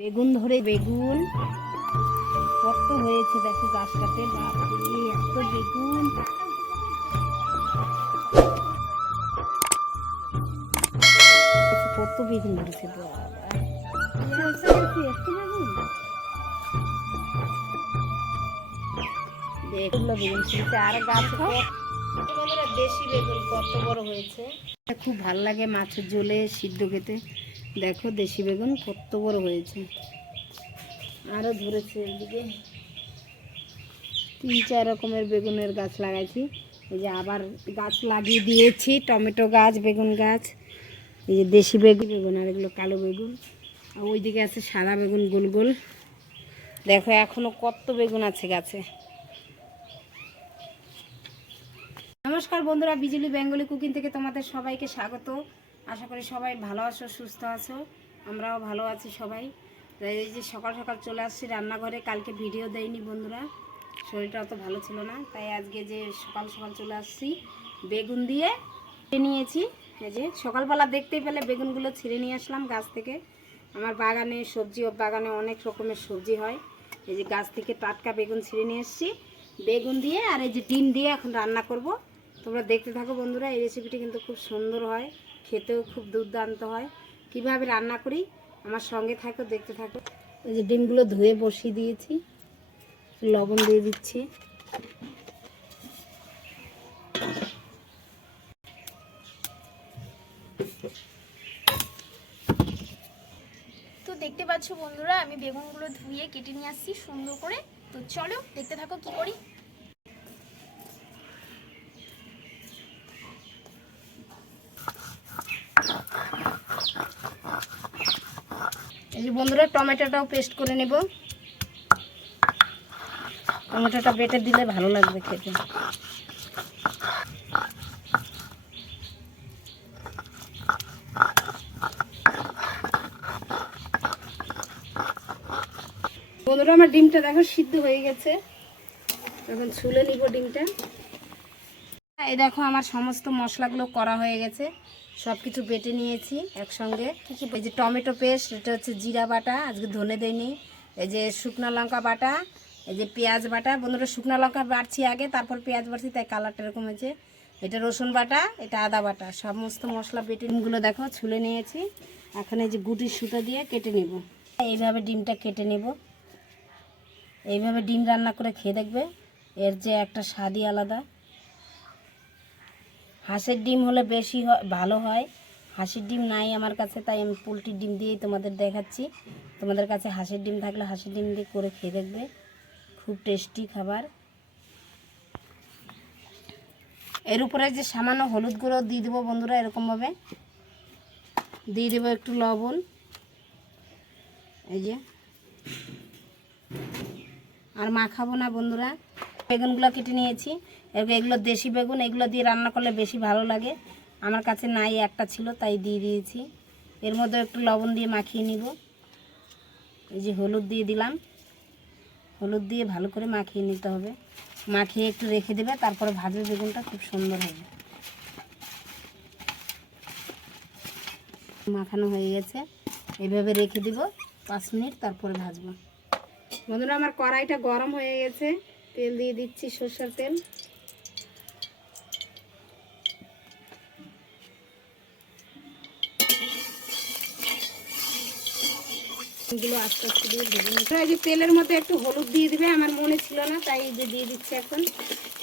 বেগুন ধরে বেগুন। কত হয়েছে দেখো গাছটাতে? বাপরে এত বেগুন। কত বেগুন ধরেছে বেগুন ছিলছে আর গাছ দেশি বেগুন কত বড় হয়েছে? খুব ভালো লাগে মাছের ঝোলে সিদ্ধ খেতে। দেখো দেশি বেগুন কত বড় হয়েছে। আরও ধরেছে এদিকে। তিন, চার রকমের বেগুনের গাছ লাগাইছি। এই যে আবার গাছ লাগিয়ে দিয়েছি, টমেটো গাছ, বেগুন গাছ, এই যে দেশি বেগুন বেগুন আর এগুলো কালো বেগুন। আর ওইদিকে আছে সাদা বেগুন, গোল গোল। দেখো এখনও কত বেগুন আছে গাছে। নমস্কার বন্ধুরা, বিজলি বেঙ্গলি কুকিং থেকে তোমাদের সবাইকে স্বাগত। আশা করি সবাই ভালো আছো, সুস্থ আছো। আমরাও ভালো আছি সবাই। এই যে সকাল সকাল চলে আসছি রান্নাঘরে, কালকে ভিডিও দেয়নি বন্ধুরা। শরীরটা অত ভালো ছিল না, তাই আজকে যে সকাল সকাল চলে আসছি, বেগুন দিয়ে নিয়েছি। এই যে সকালবেলা দেখতেই পেলে বেগুনগুলো ছিঁড়ে নিয়ে আসলাম গাছ থেকে। আমার বাগানে সবজি বাগানে অনেক রকমের সবজি হয়। এই যে গাছ থেকে টাটকা বেগুন ছিঁড়ে নিয়ে এসেছি। বেগুন দিয়ে আর এই যে ডিম দিয়ে এখন রান্না করব। তোমরা দেখতে থাকো বন্ধুরা, এই রেসিপিটি কিন্তু খুব সুন্দর হয়। খেতেও খুব দুর্দান্ত হয়। কীভাবে রান্না করি? আমার সঙ্গে থাকো দেখতে থাকো। এই যে ডিমগুলো ধুয়ে বসিয়ে দিয়েছি লবণ দিয়ে দিচ্ছি। তো দেখতে পাচ্ছ বন্ধুরা আমি বেগুনগুলো ধুয়ে কেটে নিয়ে আসছি সুন্দর করে। তো চলো দেখতে থাকো কি করি। এই যে বন্ধুরা, টমেটোটাও পেস্ট করে নেব। টমেটোটা বেটে দিলে ভালো লাগবে খেতে। বন্ধুরা, আমার ডিমটা দেখো সিদ্ধ হয়ে গেছে। এখন ছুলে নিব ডিমটা। এই দেখো, আমার সমস্ত মশলাগুলো করা হয়ে গেছে। সব কিছু বেটে নিয়েছি একসঙ্গে। এই যে টমেটো পেস্ট এটা হচ্ছে জিরা বাটা আজকে ধনে দেয়নি এই যে শুকনো লঙ্কা বাটা এই যে পেঁয়াজ বাটা। বন্ধুরা শুকনো লঙ্কা বাড়ছি আগে তারপর পেঁয়াজ বাড়ছি তাই কালারটা এরকম হয়েছে। এটা রসুন বাটা এটা আদা বাটা সমস্ত মশলা বেটে ডিমগুলো দেখো ছুলে নিয়েছি। এখন এই যে গুটির সুতা দিয়ে কেটে নেব। এইভাবে ডিমটা কেটে নেব। এইভাবে ডিম রান্না করে খেয়ে দেখবে এর যে একটা স্বাদই আলাদা। হাঁসের ডিম হলে বেশি হয় ভালো হয়। হাঁসের ডিম নাই আমার কাছে, তাই আমি পোলট্রির ডিম দিয়েই তোমাদের দেখাচ্ছি। তোমাদের কাছে হাঁসের ডিম থাকলে হাঁসের ডিম দিয়ে করে খেয়ে দেখবে। খুব টেস্টি খাবার। এর উপরে যে সামান্য হলুদ গুঁড়ো দিয়ে দেবো বন্ধুরা এরকমভাবে। দিয়ে দেবো একটু লবণ। এই যে। আর মাখাবো না বন্ধুরা। বেগুনগুলো কেটে নিয়েছি। এবার এগুলো দেশি বেগুন, এগুলো দিয়ে রান্না করলে বেশি ভালো লাগে। আমার কাছে নাই, একটা ছিল, তাই দিয়ে দিয়েছি। এর মধ্যে একটু লবণ দিয়ে মাখিয়ে নিব। এই যে হলুদ দিয়ে দিলাম। হলুদ দিয়ে ভালো করে মাখিয়ে নিতে হবে। মাখিয়ে একটু রেখে দেবে, তারপরে ভাজবে বেগুনটা খুব সুন্দর হবে। মাখানো হয়ে গেছে। এইভাবে রেখে দিব, পাঁচ মিনিট, তারপরে ভাজবো। বন্ধুরা, আমার কড়াইটা গরম হয়ে গেছে। তেল দিয়ে দিচ্ছি সরষের তেল। আস্তে আস্তে যে তেলের মধ্যে একটু হলুদ দিয়ে দিবে, আমার মনে ছিল না, তাই যে দিয়ে দিচ্ছি এখন।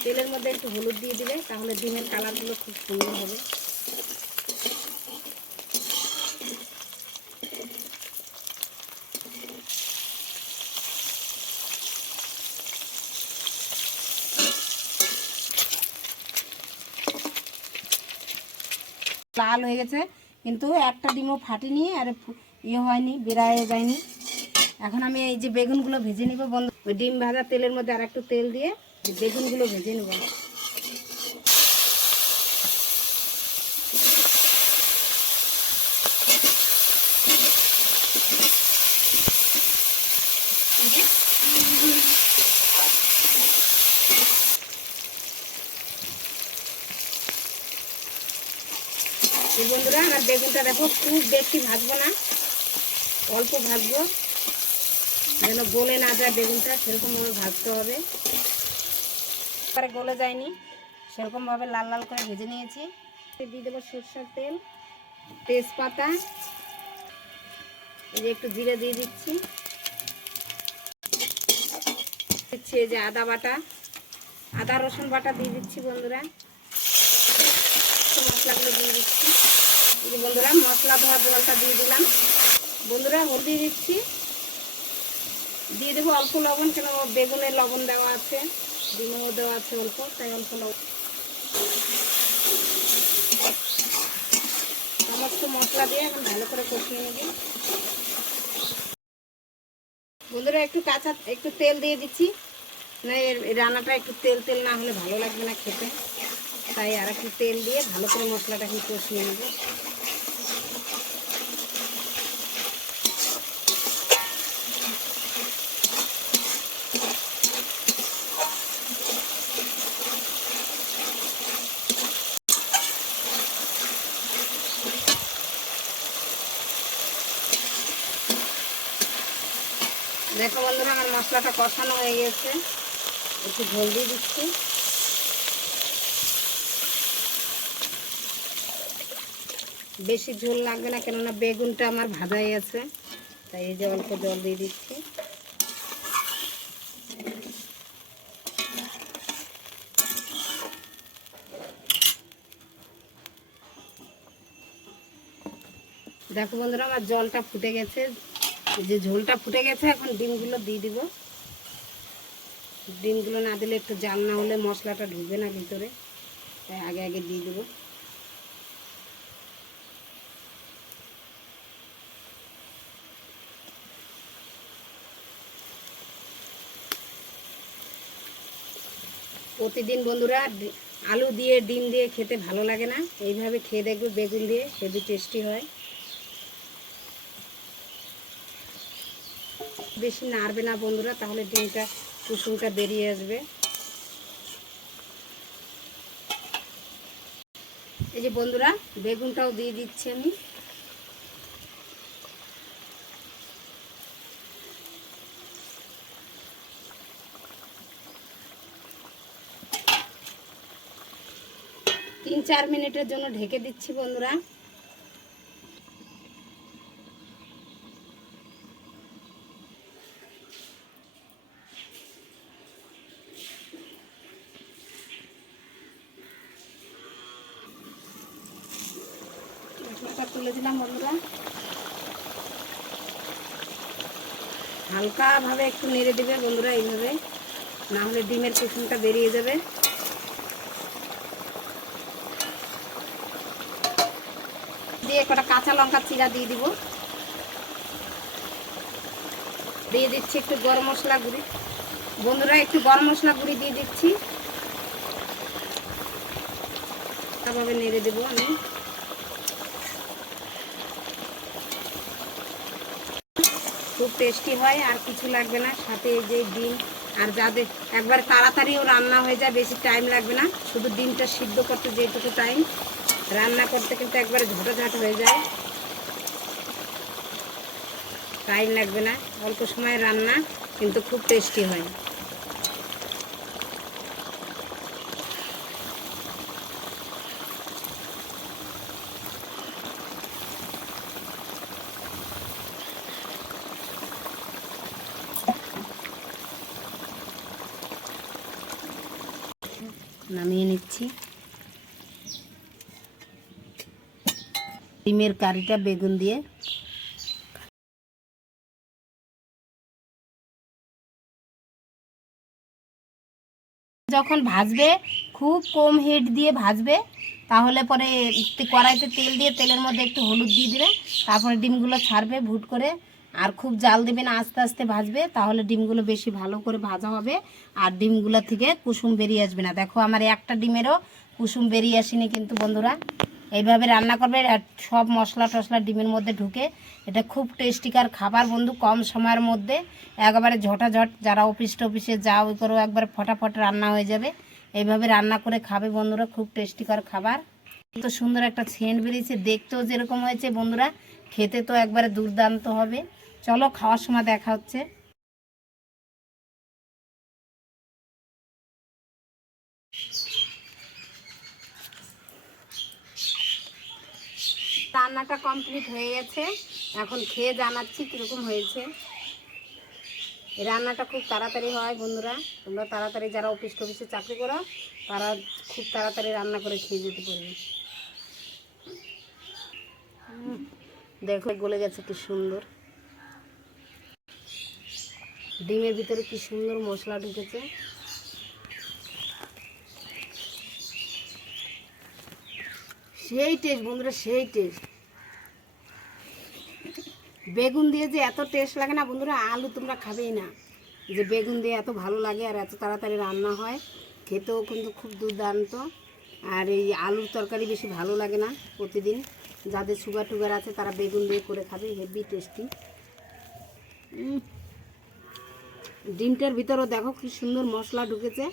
তেলের মধ্যে একটু হলুদ দিয়ে দিবে তাহলে ডিমের কালারগুলো খুব সুন্দর হবে। লাল হয়ে গেছে। কিন্তু একটা ডিমও ফাটেনি আর ইয়ে হয়নি, বেড়ায় যায়নি। এখন আমি এই যে বেগুনগুলো ভেজে নিব বন্ধু। ডিম ভাজা তেলের মধ্যে আর একটু তেল দিয়ে বেগুনগুলো ভেজে নেব। বন্ধুরা, আমার বেগুনটা দেখো, খুব বেশি ভাজবো না, অল্প ভাজবো। যেন গলে না যায় বেগুনটা সেরকমভাবে ভাজতে হবে। পরে গলে যায়নি সেরকমভাবে লাল লাল করে ভেজে নিয়েছি। দিয়ে দেবো সরষের তেল, তেজপাতা। এই যে একটু জিরে দিয়ে দিচ্ছি। দিচ্ছি এই যে আদা বাটা, আদা রসুন বাটা দিয়ে দিচ্ছি বন্ধুরা। মশলাগুলো দিয়ে দিচ্ছি। বন্ধুরা, মশলা ধোয়া জলটা দিয়ে দিলাম। বন্ধুরা, হলদি দিচ্ছি। দিয়ে দেবো অল্প লবণ, কেন বেগুনের লবণ দেওয়া আছে, ডিমও দেওয়া আছে অল্প, তাই অল্প লবণ। সমস্ত মশলা দিয়ে এখন ভালো করে কষিয়ে নেব। বন্ধুরা, একটু কাঁচা, একটু তেল দিয়ে দিচ্ছি। না, এর রান্নাটা একটু তেল তেল না হলে ভালো লাগবে না খেতে। তাই আর একটু তেল দিয়ে ভালো করে মশলাটাকে কষিয়ে নেব। দেখো বন্ধুরা, আমার মশলাটা কষানো হয়ে গেছে। একটু ঝোল দিয়ে দিচ্ছি। বেশি ঝোল লাগবে না, কেননা বেগুনটা আমার ভাজাই আছে। তাই এই যে অল্প জল দিয়ে দিচ্ছি। দেখো বন্ধুরা, আমার জলটা ফুটে গেছে। যে ঝোলটা ফুটে গেছে, এখন ডিমগুলো দিয়ে দিব। ডিমগুলো না দিলে একটু জাল না হলে মশলাটা ঢুকবে না ভিতরে। তাই আগে আগে দিয়ে দেবো। প্রতিদিন বন্ধুরা আলু দিয়ে, ডিম দিয়ে খেতে ভালো লাগে না। এইভাবে খেয়ে দেখবে বেগুন দিয়ে হেভি টেস্টি হয়। বেশি নাড়বে না বন্ধুরা, তাহলে ডিমটা, কুসুমটা বেরিয়ে আসবে। এই যে বন্ধুরা, বেগুনটাও দিয়ে দিচ্ছি আমি। চার মিনিটের জন্য ঢেকে দিচ্ছি বন্ধুরা। তুলে দিলাম বন্ধুরা। হালকাভাবে একটু নেড়ে দিবে বন্ধুরা এইভাবে। না হলে ডিমের কুসুমটা বেরিয়ে যাবে। দিয়ে কটা কাঁচা লঙ্কা চিরা দিয়ে দিব। দিয়ে দিচ্ছি একটু গরম মশলা গুঁড়ি। বন্ধুরা, একটু গরম মশলা গুঁড়ি দিয়ে দিচ্ছি। ভাবে নেড়ে দেবো আমি। খুব টেস্টি হয়, আর কিছু লাগবে না। সাথে যে ডিম, আর যাদের একবার তাড়াতাড়িও রান্না হয়ে যায়, বেশি টাইম লাগবে না। শুধু ডিমটা সিদ্ধ করতে যেটুকু টাইম রান্না করতে কিন্তু একবারে ঝটাঝট হয়ে যায়। টাইম লাগবে না। অল্প সময় রান্না কিন্তু খুব টেস্টি হয়। নামিয়ে নিচ্ছি। ডিমের কারিটা বেগুন দিয়ে। যখন ভাজবে, খুব কম হিট দিয়ে ভাজবে, তাহলে পরে কড়াইতে তেল দিয়ে, তেলের মধ্যে একটু হলুদ দিয়ে দিবে, তারপরে ডিমগুলো ছাড়বে ভুট করে। আর খুব জাল দেবে না, আস্তে আস্তে ভাজবে, তাহলে ডিমগুলো বেশি ভালো করে ভাজা হবে। আর ডিমগুলো থেকে কুসুম বেরিয়ে আসবে না। দেখো, আমার একটা ডিমেরও কুসুম বেরিয়ে আসেনি কিন্তু বন্ধুরা। এইভাবে রান্না করবে সব মশলা টশলা ডিমের মধ্যে ঢুকে এটা খুব টেস্টিকার খাবার বন্ধু, কম সময়ের মধ্যে। একেবারে ঝটাঝট যারা অফিস টফিসে যাও, ওই করো, একবারে ফটাফট রান্না হয়ে যাবে। এইভাবে রান্না করে খাবে বন্ধুরা, খুব টেস্টিকর খাবার। তো সুন্দর একটা সেন্ট বেরিয়েছে, দেখতেও যেরকম হয়েছে বন্ধুরা, খেতে তো একবারে দুর্দান্ত হবে। চলো, খাওয়ার সময় দেখা হচ্ছে। রান্নাটা কমপ্লিট হয়ে গেছে। এখন খেয়ে জানাচ্ছি কীরকম হয়েছে। রান্নাটা খুব তাড়াতাড়ি হয় বন্ধুরা। তোমরা তাড়াতাড়ি যারা অফিস টফিসে চাকরি করো, তারা খুব তাড়াতাড়ি রান্না করে খেয়ে যেতে পারবে। দেখো, গলে গেছে কি সুন্দর। ডিমের ভিতরে কি সুন্দর মশলা ঢুকেছে। সেই টেস্ট বন্ধুরা, সেই টেস্ট বেগুন দিয়ে যে এত টেস্ট লাগে না, বন্ধুরা, আলু তোমরা খাবেই না। যে বেগুন দিয়ে এত ভালো লাগে আর এত তাড়াতাড়ি রান্না হয়, খেতেও কিন্তু খুব দুর্দান্ত। আর এই আলুর তরকারি বেশি ভালো লাগে না প্রতিদিন। যাদের সুগার টুগার আছে, তারা বেগুন দিয়ে করে খাবে, হেভি টেস্টি ডিমটার ভিতরেও দেখো কি সুন্দর মশলা ঢুকেছে,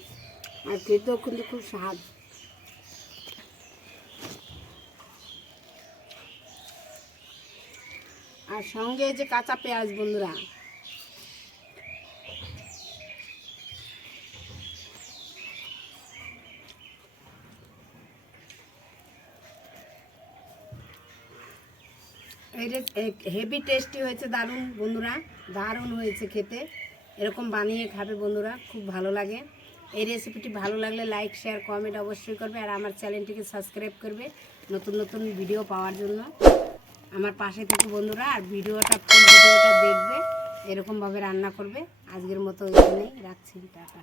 আর খেতেও কিন্তু খুব স্বাদ। আর সঙ্গে যে কাঁচা পেঁয়াজ, বন্ধুরা। হেভি টেস্টি হয়েছে, দারুণ, বন্ধুরা। দারুণ হয়েছে খেতে। এরকম বানিয়ে খাবে, বন্ধুরা। খুব ভালো লাগে। এই রেসিপিটি ভালো লাগলে লাইক শেয়ার কমেন্ট অবশ্যই করবে। আর আমার চ্যানেলটিকে সাবস্ক্রাইব করবে নতুন নতুন ভিডিও পাওয়ার জন্য। আমার পাশে থেকে বন্ধুরা, আর ভিডিওটা ভিডিওটা দেখবে, এরকমভাবে রান্না করবে। আজকের মতো ওইখানেই রাখছি, টাটা।